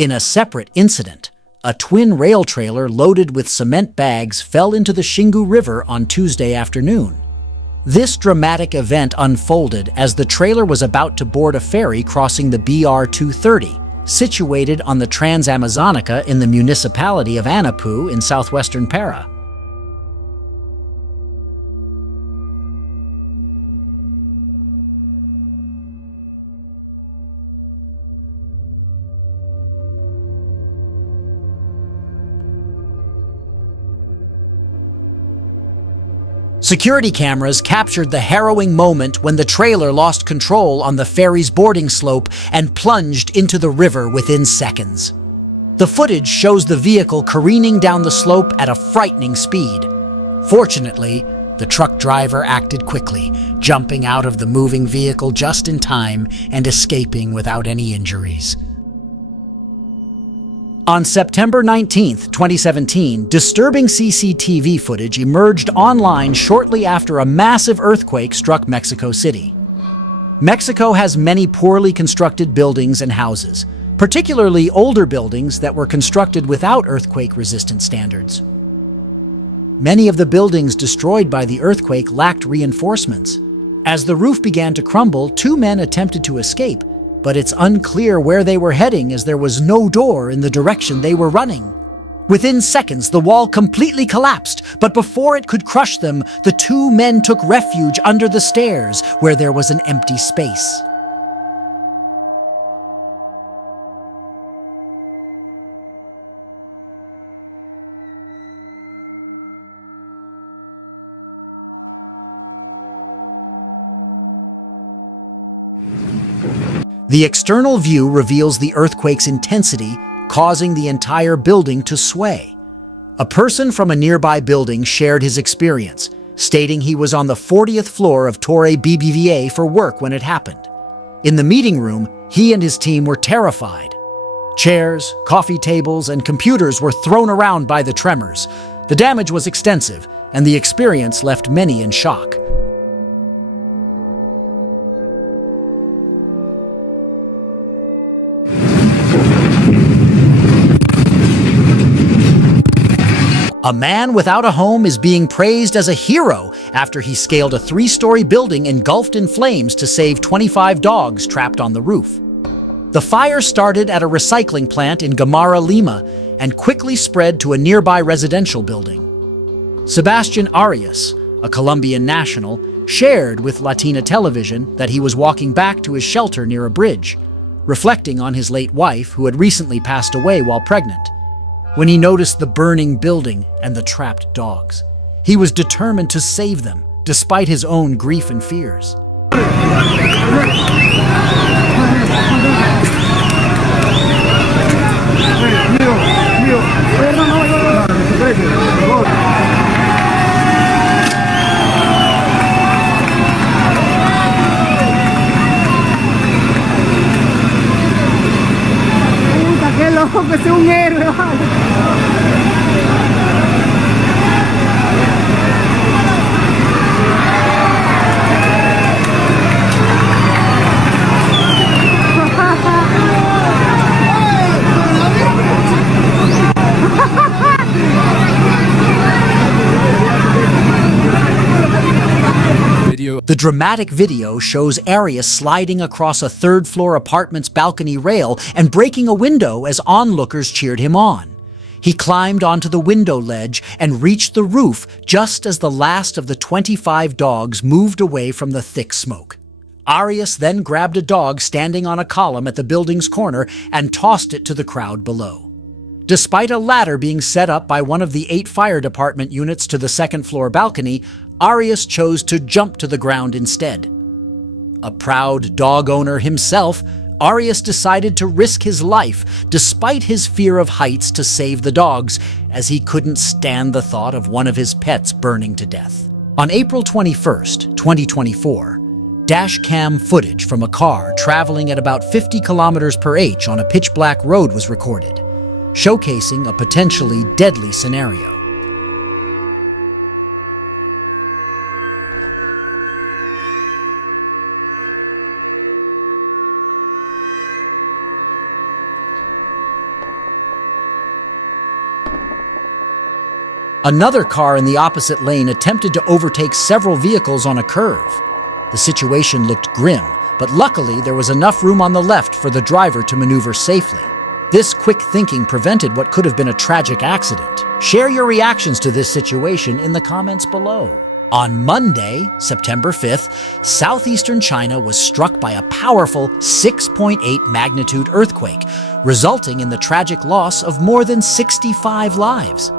In a separate incident, a twin rail trailer loaded with cement bags fell into the Xingu River on Tuesday afternoon. This dramatic event unfolded as the trailer was about to board a ferry crossing the BR-230, situated on the Trans-Amazonica in the municipality of Anapu in southwestern Para. Security cameras captured the harrowing moment when the trailer lost control on the ferry's boarding slope and plunged into the river within seconds. The footage shows the vehicle careening down the slope at a frightening speed. Fortunately, the truck driver acted quickly, jumping out of the moving vehicle just in time and escaping without any injuries. On September 19, 2017, disturbing CCTV footage emerged online shortly after a massive earthquake struck Mexico City. Mexico has many poorly constructed buildings and houses, particularly older buildings that were constructed without earthquake-resistant standards. Many of the buildings destroyed by the earthquake lacked reinforcements. As the roof began to crumble, 2 men attempted to escape, but it's unclear where they were heading as there was no door in the direction they were running. Within seconds, the wall completely collapsed, but before it could crush them, the 2 men took refuge under the stairs where there was an empty space. The external view reveals the earthquake's intensity, causing the entire building to sway. A person from a nearby building shared his experience, stating he was on the 40th floor of Torre BBVA for work when it happened. In the meeting room, he and his team were terrified. Chairs, coffee tables, and computers were thrown around by the tremors. The damage was extensive, and the experience left many in shock. A man without a home is being praised as a hero after he scaled a 3-story building engulfed in flames to save 25 dogs trapped on the roof. The fire started at a recycling plant in Gamara, Lima, and quickly spread to a nearby residential building. Sebastian Arias, a Colombian national, shared with Latina television that he was walking back to his shelter near a bridge, reflecting on his late wife who had recently passed away while pregnant. When he noticed the burning building and the trapped dogs, he was determined to save them, despite his own grief and fears. ¡Qué loco, que es un héroe! The dramatic video shows Arias sliding across a 3rd-floor apartment's balcony rail and breaking a window as onlookers cheered him on. He climbed onto the window ledge and reached the roof just as the last of the 25 dogs moved away from the thick smoke. Arias then grabbed a dog standing on a column at the building's corner and tossed it to the crowd below. Despite a ladder being set up by one of the 8 fire department units to the 2nd-floor balcony, Arias chose to jump to the ground instead. A proud dog owner himself, Arias decided to risk his life despite his fear of heights to save the dogs, as he couldn't stand the thought of one of his pets burning to death. On April 21st, 2024, dash cam footage from a car traveling at about 50 kilometers per h on a pitch-black road was recorded, showcasing a potentially deadly scenario. Another car in the opposite lane attempted to overtake several vehicles on a curve. The situation looked grim, but luckily there was enough room on the left for the driver to maneuver safely. This quick thinking prevented what could have been a tragic accident. Share your reactions to this situation in the comments below. On Monday, September 5th, southeastern China was struck by a powerful 6.8 magnitude earthquake, resulting in the tragic loss of more than 65 lives.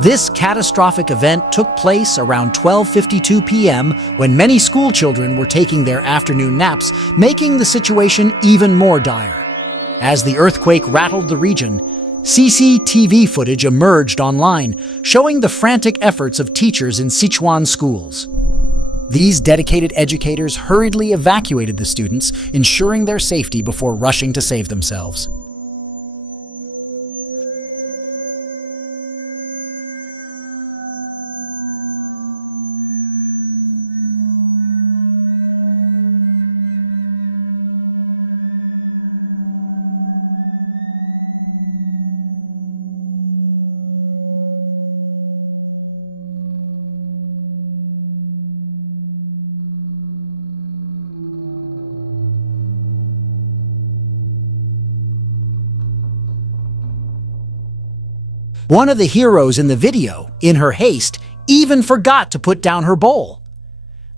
This catastrophic event took place around 12:52 p.m. when many school children were taking their afternoon naps, making the situation even more dire. As the earthquake rattled the region, CCTV footage emerged online, showing the frantic efforts of teachers in Sichuan schools. These dedicated educators hurriedly evacuated the students, ensuring their safety before rushing to save themselves. One of the heroes in the video, in her haste, even forgot to put down her bowl.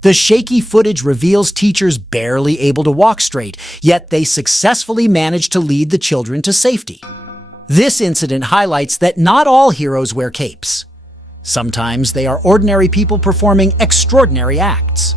The shaky footage reveals teachers barely able to walk straight, yet they successfully managed to lead the children to safety. This incident highlights that not all heroes wear capes. Sometimes they are ordinary people performing extraordinary acts.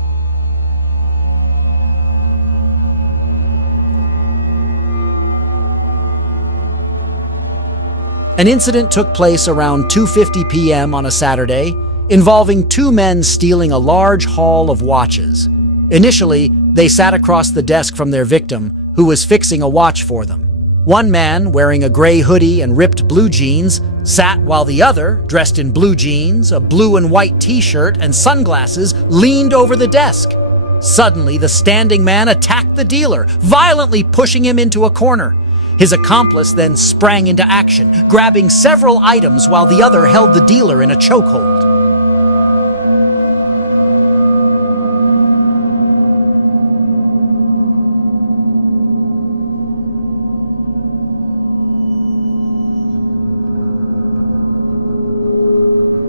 An incident took place around 2:50 p.m. on a Saturday, involving two men stealing a large haul of watches. Initially, they sat across the desk from their victim, who was fixing a watch for them. One man, wearing a gray hoodie and ripped blue jeans, sat while the other, dressed in blue jeans, a blue and white t-shirt, and sunglasses, leaned over the desk. Suddenly, the standing man attacked the dealer, violently pushing him into a corner. His accomplice then sprang into action, grabbing several items while the other held the dealer in a chokehold.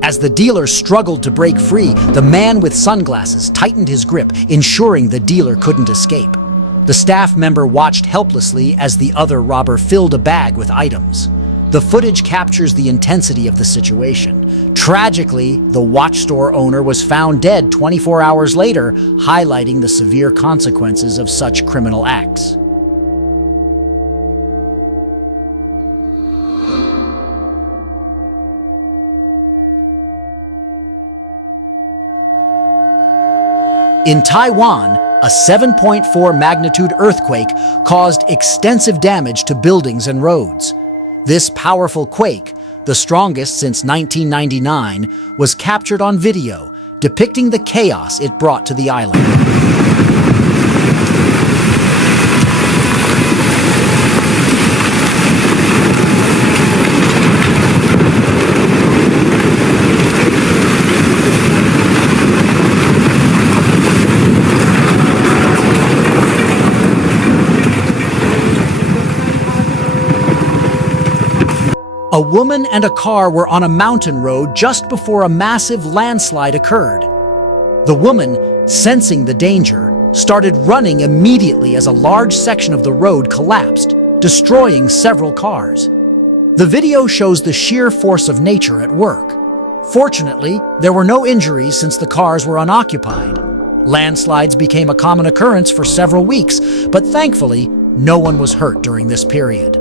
As the dealer struggled to break free, the man with sunglasses tightened his grip, ensuring the dealer couldn't escape. The staff member watched helplessly as the other robber filled a bag with items. The footage captures the intensity of the situation. Tragically, the watch store owner was found dead 24 hours later, highlighting the severe consequences of such criminal acts. In Taiwan, a 7.4 magnitude earthquake caused extensive damage to buildings and roads. This powerful quake, the strongest since 1999, was captured on video, depicting the chaos it brought to the island. A woman and a car were on a mountain road just before a massive landslide occurred. The woman, sensing the danger, started running immediately as a large section of the road collapsed, destroying several cars. The video shows the sheer force of nature at work. Fortunately, there were no injuries since the cars were unoccupied. Landslides became a common occurrence for several weeks, but thankfully, no one was hurt during this period.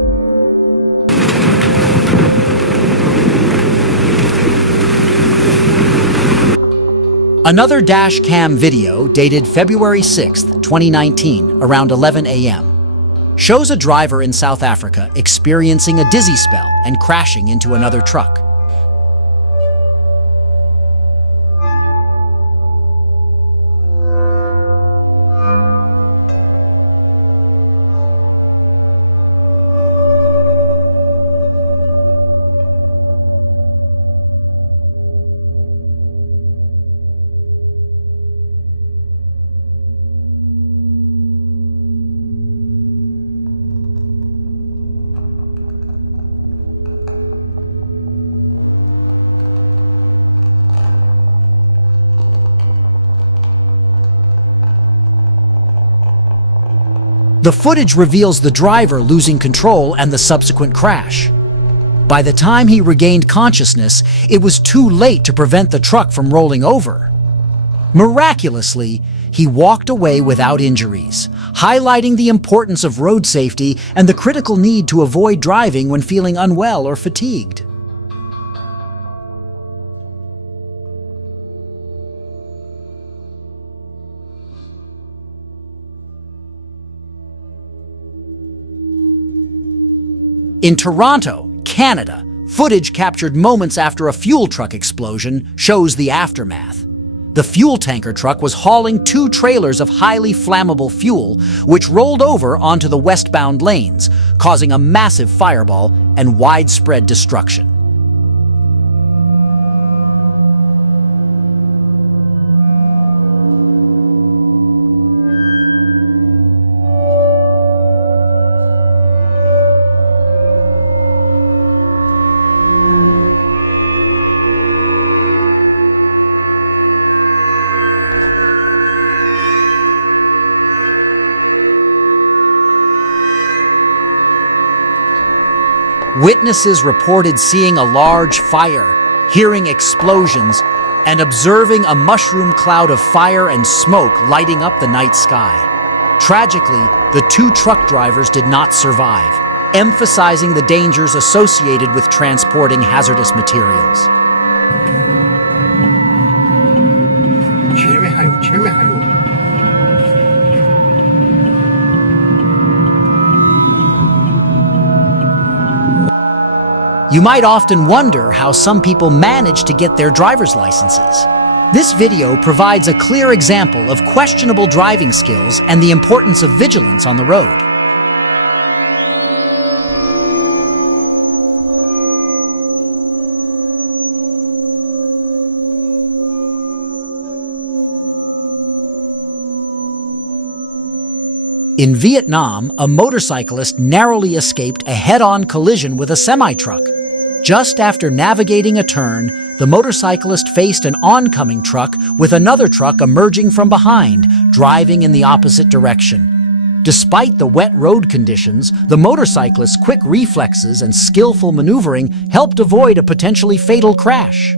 Another dash cam video, dated February 6, 2019, around 11 a.m., shows a driver in South Africa experiencing a dizzy spell and crashing into another truck. The footage reveals the driver losing control and the subsequent crash. By the time he regained consciousness, it was too late to prevent the truck from rolling over. Miraculously, he walked away without injuries, highlighting the importance of road safety and the critical need to avoid driving when feeling unwell or fatigued. In Toronto, Canada, footage captured moments after a fuel truck explosion shows the aftermath. The fuel tanker truck was hauling 2 trailers of highly flammable fuel, which rolled over onto the westbound lanes, causing a massive fireball and widespread destruction. Witnesses reported seeing a large fire, hearing explosions, and observing a mushroom cloud of fire and smoke lighting up the night sky. Tragically, the 2 truck drivers did not survive, emphasizing the dangers associated with transporting hazardous materials. You might often wonder how some people manage to get their driver's licenses. This video provides a clear example of questionable driving skills and the importance of vigilance on the road. In Vietnam, a motorcyclist narrowly escaped a head-on collision with a semi-truck. Just after navigating a turn, the motorcyclist faced an oncoming truck with another truck emerging from behind, driving in the opposite direction. Despite the wet road conditions, the motorcyclist's quick reflexes and skillful maneuvering helped avoid a potentially fatal crash.